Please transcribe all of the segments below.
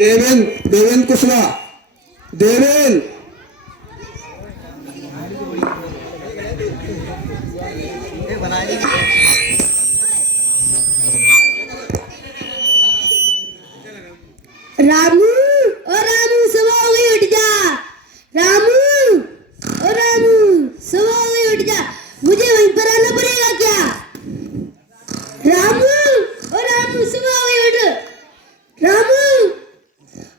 देवेन कुशवाहा, देवेन रामू और रामू सुबह हो गई, उठ जा। रामू और रामू सुबह हो गई, उठ जा। मुझे वहीं पर आना पड़ेगा क्या? रामू और रामू सुबह हो गई, उठ। रामू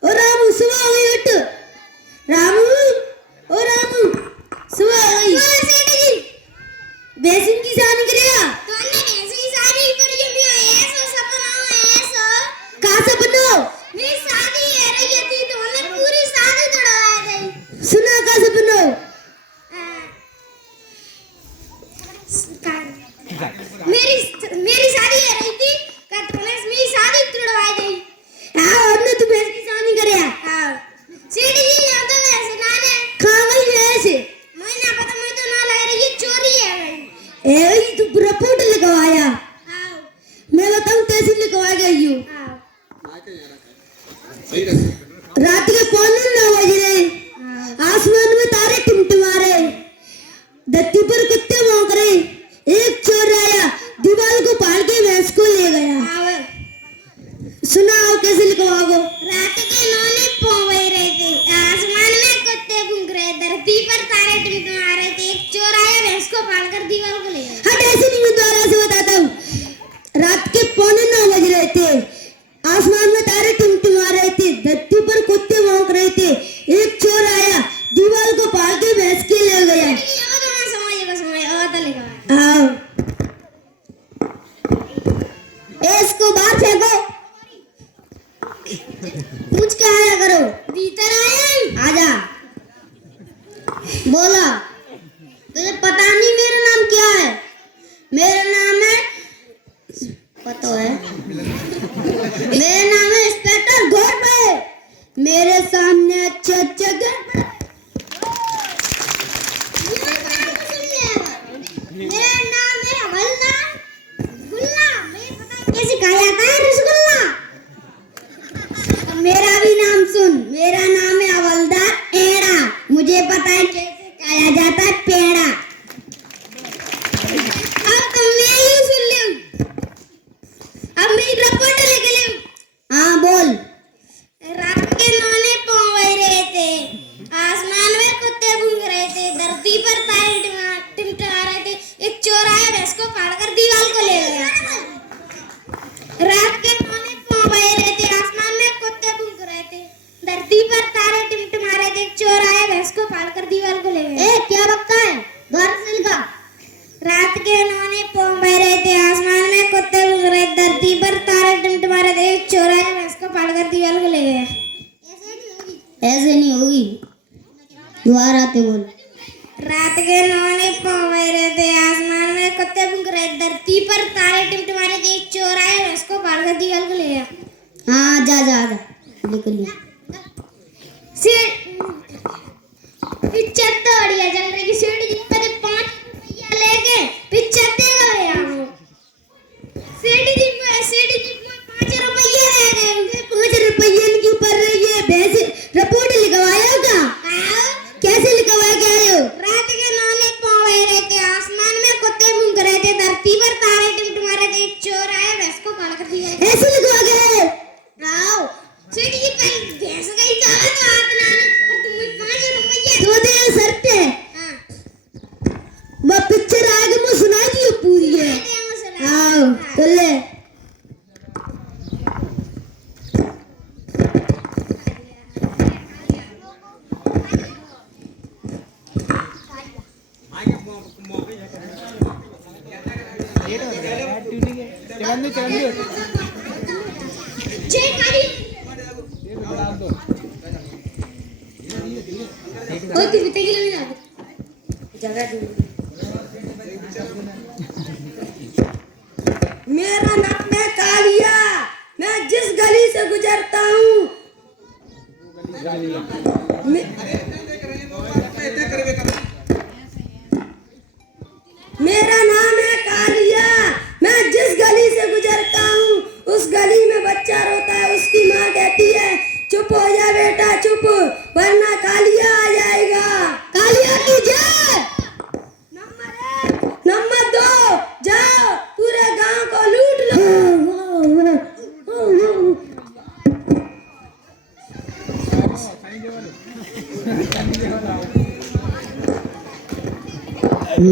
और रामू सुबह हो गई, उठ। रामू और रामू सुबह हो गई। बेसिन की शादी करेगा? कहाँ से बनो? सुना कहाँ से बनो? मेरी शादी है रही थी का तूने मेरी शादी तुड़वाई दी। हाँ, हमने तो बेस की शादी करे। हाँ सीढ़ी जी यहाँ तो वैसे ना ने कहाँ गई है ऐसे? मैं ना पता, मैं तो ना लग रही, ये चोरी है भाई। ए तू रिपोर्ट लिखवाया? हाँ मैं बताऊं तहसील लिखवा गई हूँ। हाँ रात के 9:15 बज रहे, आसमान में तारे टिमटिमा रहे, धरती पर कुत्ते भौंक रहे। एक चोर आया, दीवार को फाड़ के भैंस को ले गया। सुनाओ कैसे लिखवाओ? रात के 9 बज रहे थे, आसमान में कुत्ते भूख रहे, धरती पर तारे टिमटिमा रहे थे, एक चोर आया भैंस को फाड़कर दीवार को ले गया। हाँ ऐसे नहीं, मैं दोबारा से बताता हूँ। रात के 9:15 बज रहे थे, आसमान में तारे टिमटिमा रहे थे, धरती पर कुत्ते भौंक रहे थे, एक चोर आया, दीवार को फाड़ के भैंस के ले गया। आओ इसको बाहर फेंको, पूछ के आया करो। भीतर आया आजा। बोला तुझे पता नहीं मेरा नाम क्या है? मेरा नाम है, पता है, मेरा नाम है इंस्पेक्टर घोड़पे। मेरे सामने अच्छे अच्छे घर। मेरा नाम है हवलदार गुल्ला। मुझे पता कैसे कहा जाता है रसगुल्ला। मेरा भी नाम सुन, मेरा नाम है हवलदार एड़ा। मुझे पता है कैसे खाया जाता है पेड़ा। अब तुम मेरी सुन लो, अब मेरी रिपोर्ट लिख लो। हाँ बोल। रात के 9 बज रहे थे, आसमान में कुत्ते भूख रहे थे, धरती पर तारे टिमटिमा रहे थे, एक चोर आया भैंस को फाड़कर दीवार को ले गया। रात के 9 बज रहे थे, आसमान में कुत्ते भूख रहे थे, धरती पर तारे टिमटिमा रहे थे, एक चोर आया भैंस को फाड़कर दीवार को ले गया। क्या बक्का है? घर से लिखा। रात के 9 बज रहे थे, आसमान में कुत्ते भूख रहे थे, धरती पर तारे टिमटिमा रहे थे, एक चोर आया भैंस को फाड़कर दीवार को ले गया। ऐसे नहीं होगी, दोबारा ते बोल। रात के 9 बज रहे थे, आसमान में कुत्ते भूख रहे, धरती पर तारे टिमटिमा रहे थे, एक चोर आया भैंस को फाड़कर दीवार को ले गया। हाँ जा जा जा लिख लिया। पिक्चर तो बढ़िया चल रही, सीढ़ी जी पर 5 रुपया लेके पिक्चर देगा यार। सीढ़ी जी में 5 रुपया ले गए। 5 रुपये की पड़ रही है भैंस। रिपोर्ट लिखवाया का? कैसे लिखवाया क्या है? रात के 9 बज रहे थे, आसमान में कुत्ते भूख रहे थे, धरती पर तारे टिमटिमा रहे थे, एक चोर आया भैंस को फाड़कर दिया। ऐसे लिखवा गए? आओ सीढ़ी जी पर भैंस गई चला तो हाथ ना पर तुम 5 रुपया तो दे सर पे। हां वो पिक्चर आगे मुझे सुनाई दी पूरी है। आओ तो ले। मेरा नाम है कालिया, मैं जिस गली से गुजरता हूँ मेरा नाम है कालिया, मैं जिस गली से गुजरता हूँ उस गली में बच्चा रोता है, उसकी माँ कहती है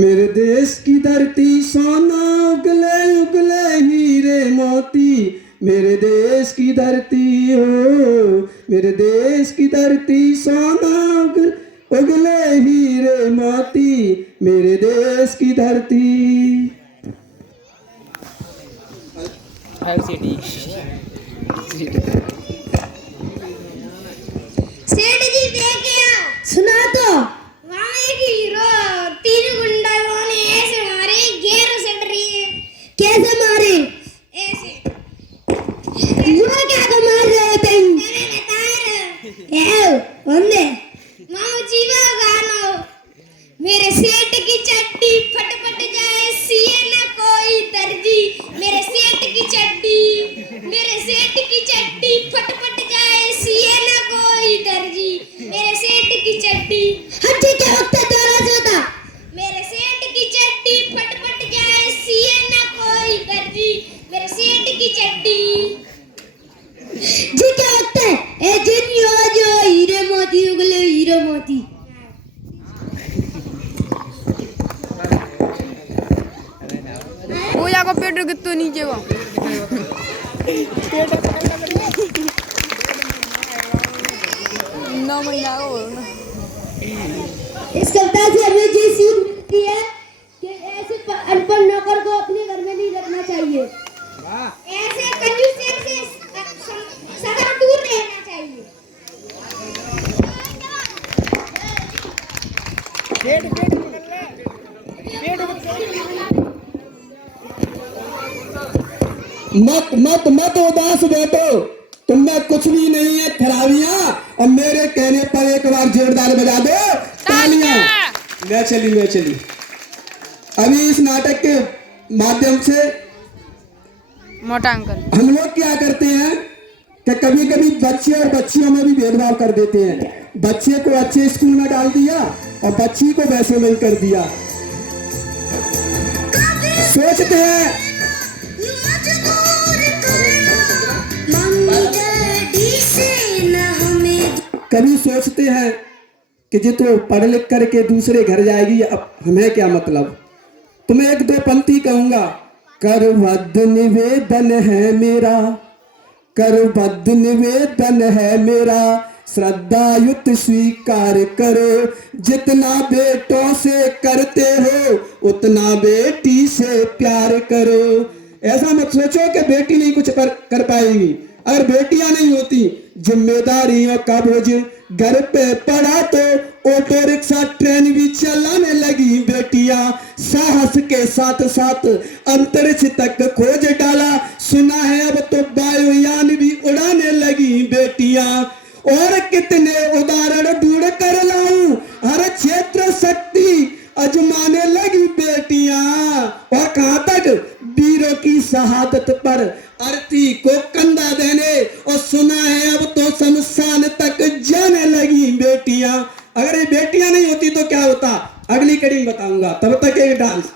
मेरे देश की धरती सोना उगले उगले हीरे मोती, मेरे देश की धरती हो, मेरे देश की धरती सोना उगले हीरे मोती, मेरे देश की धरती। सेठ जी देखिए, सुना तो वहाँ एक हीरो 3 गुंडा ने ऐसे मारे, घेर सट रही है। कैसे मारे? ऐसे मुझे क्या को मार रहे थे? मैंने बताया हमने मामू जीवा गाना, मेरे सेठ की चड्डी फटफट जाए सिए न कोई दर्जी, मेरे सेठ की चड्डी, मेरे सेठ की चड्डी फटफट जाए सिए न कोई दर्जी, मेरे सेठ की चड्डी। हाँ ठीक है, वक्त है, दोबारा से बता। मेरे सेठ की चड्डी फटफट जाए सिए न कोई दर्जी, मेरे सेठ की चड्डी। जी क्या वक्त है? ए जिन यो जो हीरे मोती उगले हीरे मोती। वो जाको पेट कितो नीचे वो नौ महीना हो इस कविता से हमें ये सीख मिलती है कि ऐसे अनपढ़ नौकर को अपने घर में नहीं रखना चाहिए। ऐसे कंजूस से सदा दूर रहना चाहिए। मत मत मत उदास बैठो, तुम में कुछ भी नहीं है खराबियां, और मेरे कहने पर एक बार जोरदार बजा दो तालियां। मैं चली अभी इस नाटक के माध्यम से मोटा अंकल हम लोग क्या करते हैं कि कभी कभी बच्चे और बच्चियों में भी भेदभाव कर देते हैं। बच्चे को अच्छे स्कूल में डाल दिया और बच्ची को वैसे में कर दिया। सोचते हैं कभी सोचते हैं कि जी तो पढ़ लिख करके दूसरे घर जाएगी, अब हमें क्या मतलब। तुम्हें एक दो पंक्ति कहूंगा। करबद्ध निवेदन है मेरा, करबद्ध निवेदन है मेरा, श्रद्धायुत स्वीकार करो, जितना बेटों से करते हो उतना बेटी से प्यार करो। ऐसा मत सोचो कि बेटी नहीं कुछ कर पाएगी। अगर बेटियां नहीं होती, जिम्मेदारियों का बोझ घर पे पड़ा तो ऑटो रिक्शा ट्रेन भी चलाने लगी बेटियां। साहस के साथ साथ अंतरिक्ष तक खोज डाला, सुना है अब तो वायुयान भी उड़ाने लगी बेटियां। और कितने उदाहरण ढूंढ कर लाऊं, हर क्षेत्र शक्ति अजमाने लगी बेटियां। और कहां तक वीरों की शहादत पर अर्थी को कंधा देने, और सुना है अब तो शमशान तक जाने लगी बेटियां। अगर ये बेटियां नहीं होती तो क्या होता, अगली कड़ी में बताऊंगा। तब तक एक डांस।